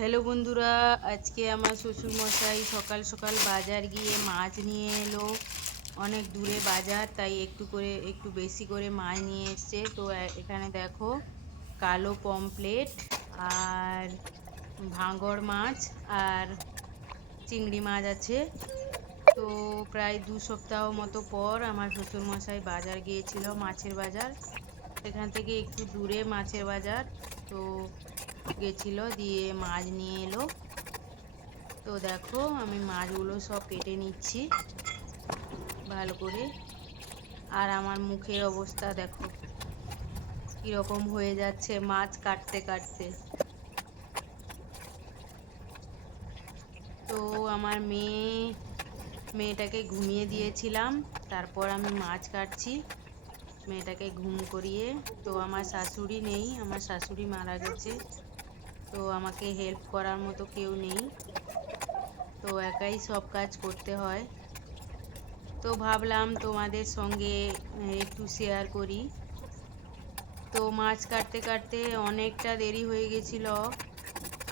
Hello বন্ধুরা, আজকে আমার শ্বশুর মশাই সকাল সকাল বাজার গিয়ে মাছ নিয়ে এলো। অনেক দূরে বাজার, তাই একটু বেশি করে মাছ নিয়ে এসছে। তো এখানে দেখো, কালো পমফ্লেট আর ভাঙর মাছ আর চিংড়ি মাছ আছে। তো প্রায় 2 সপ্তাহ মতো পর আমার শ্বশুর মশাই বাজার গিয়েছিল, মাছের বাজার। সেখান থেকে একটু দূরে মাছের বাজার। তো গেছিল, দিয়ে মাছ নিয়ে এলো। তো দেখো, আমি মাছগুলো সব কেটে নিচ্ছি ভালো করে। আর আমার মুখের অবস্থা দেখো কিরকম হয়ে যাচ্ছে মাছ কাটতে কাটতে। তো আমার মেয়েটাকে ঘুমিয়ে দিয়েছিলাম, তারপর আমি মাছ কাটছি মেয়েটাকে ঘুম করিয়ে। তো আমার শাশুড়ি নেই, আমার শাশুড়ি মারা গেছে। তো আমাকে হেল্প করার মতো কেউ নেই, তো একাই সব কাজ করতে হয়। তো ভাবলাম তোমাদের সঙ্গে একটু শেয়ার করি। তো মাছ কাটতে কাটতে অনেকটা দেরি হয়ে গেছিল,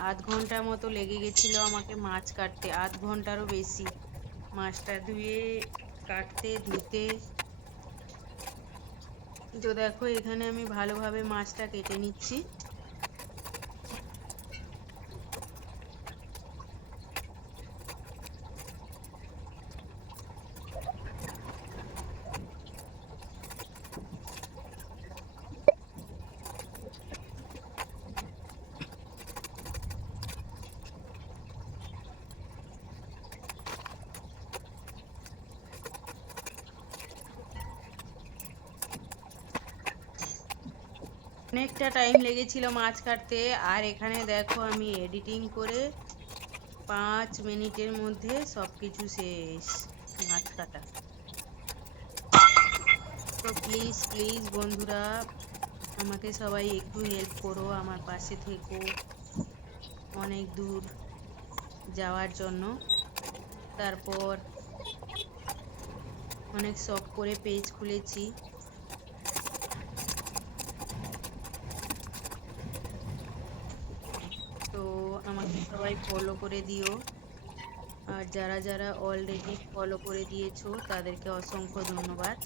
0.5 ঘন্টার মতো লেগে গেছিল আমাকে মাছ কাটতে, 0.5 ঘন্টারও বেশি। মাছটা ধুয়ে কাটতে ধুতে। তো দেখো, এখানে আমি ভালোভাবে মাছটা কেটে নিচ্ছি। অনেকটা টাইম লেগেছিল মাছ কাটতে। আর এখানে দেখো, আমি এডিটিং করে 5 মিনিটের মধ্যে সবকিছু শেষ মাছ কাটা। তো প্লিজ প্লিজ বন্ধুরা, আমাকে সবাই একটু হেল্প করো, আমার পাশে থেকো অনেক দূর যাওয়ার জন্য। তারপর অনেক শখ করে পেজ খুলেছি। তো আমাকে সবাই ফলো করে দিও। আর যারা যারা অলরেডি ফলো করে দিয়েছো তাদেরকে অসংখ্য ধন্যবাদ।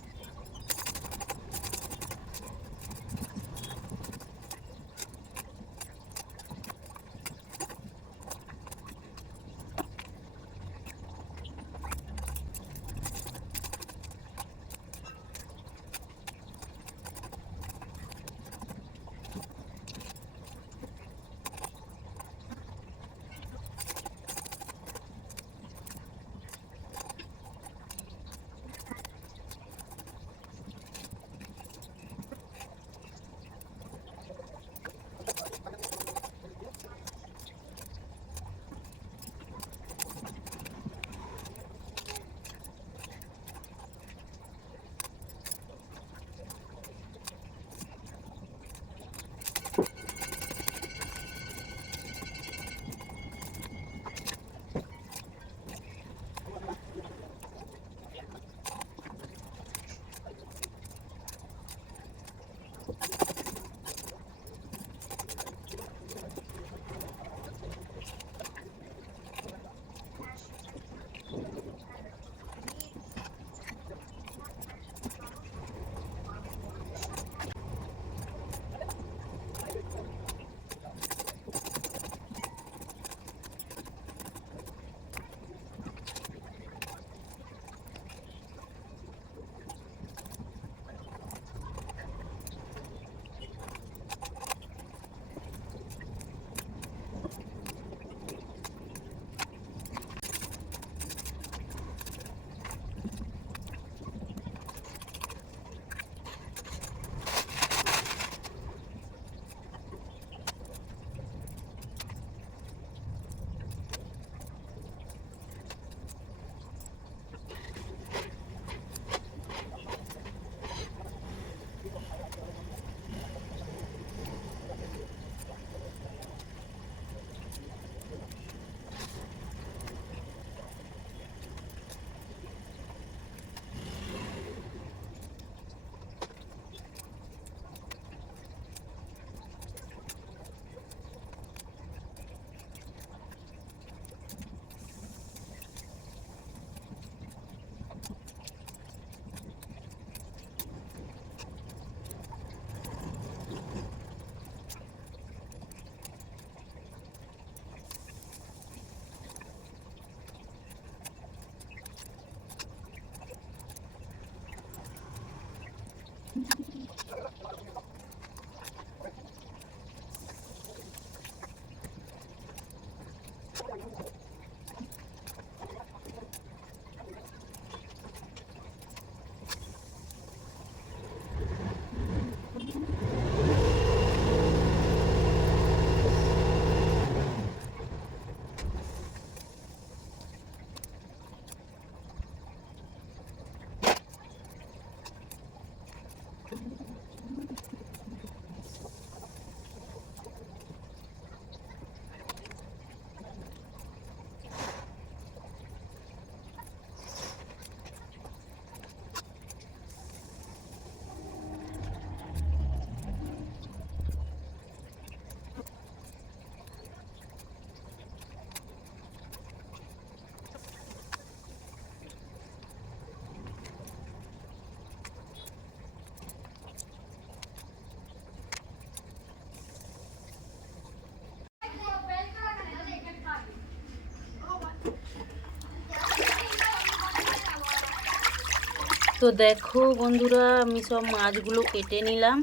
তো দেখো বন্ধুরা, আমি সব মাছগুলো কেটে নিলাম,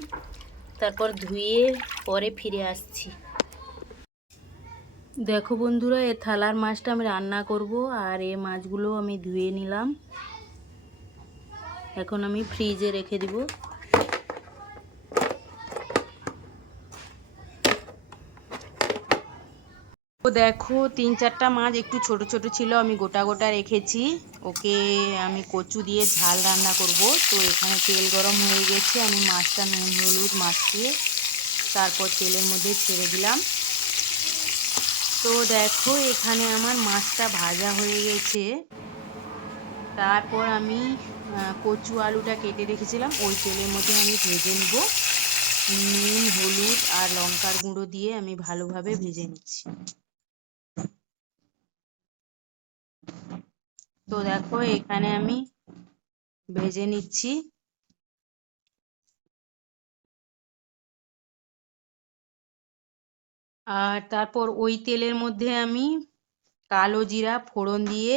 তারপর ধুয়ে পরে ফিরে আসছি। দেখো বন্ধুরা, এ থালার মাছটা আমি রান্না করব, আর এই মাছগুলো আমি ধুয়ে নিলাম। এখন আমি ফ্রিজে রেখে দিব। তো দেখো, 3-4টা মাছ একটু ছোট ছোট ছিল, আমি গোটা গোটা রেখেছি। ওকে আমি কচু দিয়ে ঝাল রান্না করব। তো এখানে তেল গরম হয়ে গেছে, আমি মাছটা নুন হলুদ মাখিয়ে তারপর তেলের মধ্যে ছেড়ে দিলাম। তো দেখো, এখানে আমার মাছটা ভাজা হয়ে গেছে। তারপর আমি কচু আলুটা কেটে রেখেছিলাম, ওই তেলের মধ্যে আমি ভেজে নিব। নুন হলুদ আর লঙ্কার গুঁড়ো দিয়ে আমি ভালোভাবে ভেজে নিচ্ছি। তো দেখো, এখানে আমি ভেজে নিচ্ছি। আর তারপর ওই তেলের মধ্যে আমি কালো জিরা ফোড়ন দিয়ে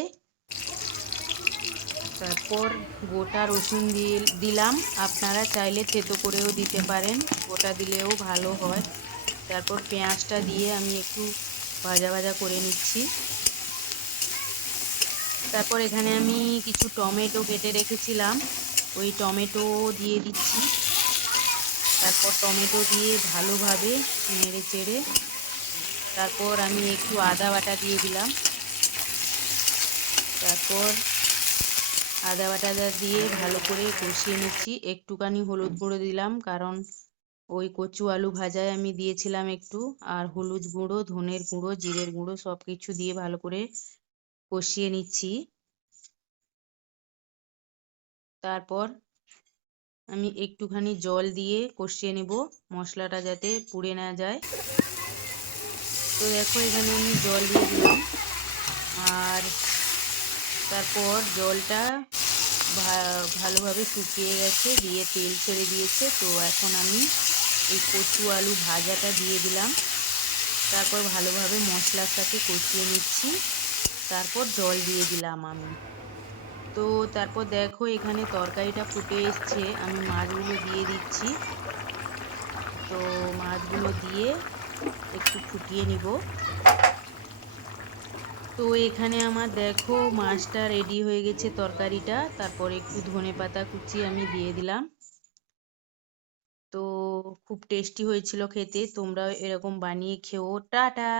তারপর গোটা রসুন দিয়ে দিলাম। আপনারা চাইলে থেতো করেও দিতে পারেন, গোটা দিলেও ভালো হয়। তারপর পেঁয়াজটা দিয়ে আমি একটু ভাজা ভাজা করে নিচ্ছি। তারপর এখানে আমি কিছু টমেটো কেটে রেখেছিলাম, ওই টমেটো দিয়ে দিচ্ছি। তারপর টমেটো দিয়ে ভালোভাবে নেড়ে চেড়ে তারপর আমি একটু আদা বাটা দিয়ে দিলাম। তারপর আদা বাটাটা দিয়ে ভালো করে কষিয়ে নিচ্ছি। একটুখানি হলুদ গুঁড়ো দিলাম, কারণ ওই কচু আলু ভাজায় আমি দিয়েছিলাম একটু। আর হলুদ গুঁড়ো, ধনের গুঁড়ো, জিরের গুঁড়ো সব কিছু দিয়ে ভালো করে কষিয়ে নিচ্ছি। তারপর আমি একটুখানি জল দিয়ে কষিয়ে নেব, মশলাটা যাতে পুড়ে না যায়। তো দেখো, এখানে আমি জল দিয়ে দিলাম। আর তারপর জলটা ভালোভাবে শুকিয়ে গেছে, দিয়ে তেল ছেড়ে দিয়েছে। তো এখন আমি এই কচু আলু ভাজাটা দিয়ে দিলাম। তারপর ভালোভাবে মশলার সাথে কষিয়ে নিচ্ছি। তারপর জল দিয়ে দিলাম আমি। তো তারপর দেখো, এখানে তরকারিটা ফুটে এসছে, আমি মাছগুলো দিয়ে দিচ্ছি। তো মাছগুলো দিয়ে একটু ফুটিয়ে নিব। তো এখানে আমার দেখো মাছটা রেডি হয়ে গেছে, তরকারিটা। তারপর একটু ধনেপাতা কুচি আমি দিয়ে দিলাম। তো খুব টেস্টি হয়েছিল খেতে, তোমরাও এরকম বানিয়ে খেও। টাটা।